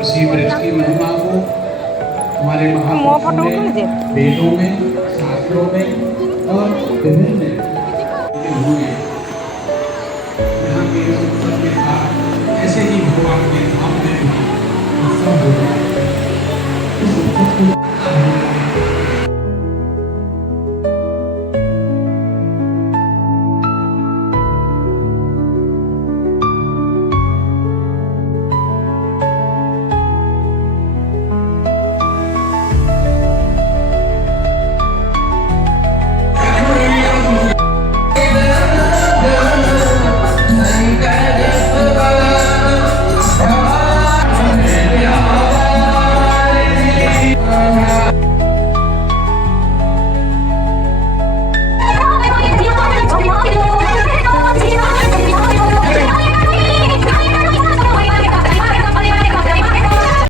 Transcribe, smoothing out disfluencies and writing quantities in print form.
इसी ब्रज की महिमा को हमारे महापुरुषों ने वेदों में, शास्त्रों में और विभिन्न हुए यहाँ के उत्सव के साथ ऐसे ही भगवान के धाम में भी उत्सव हो रहा है। इस उत्सव को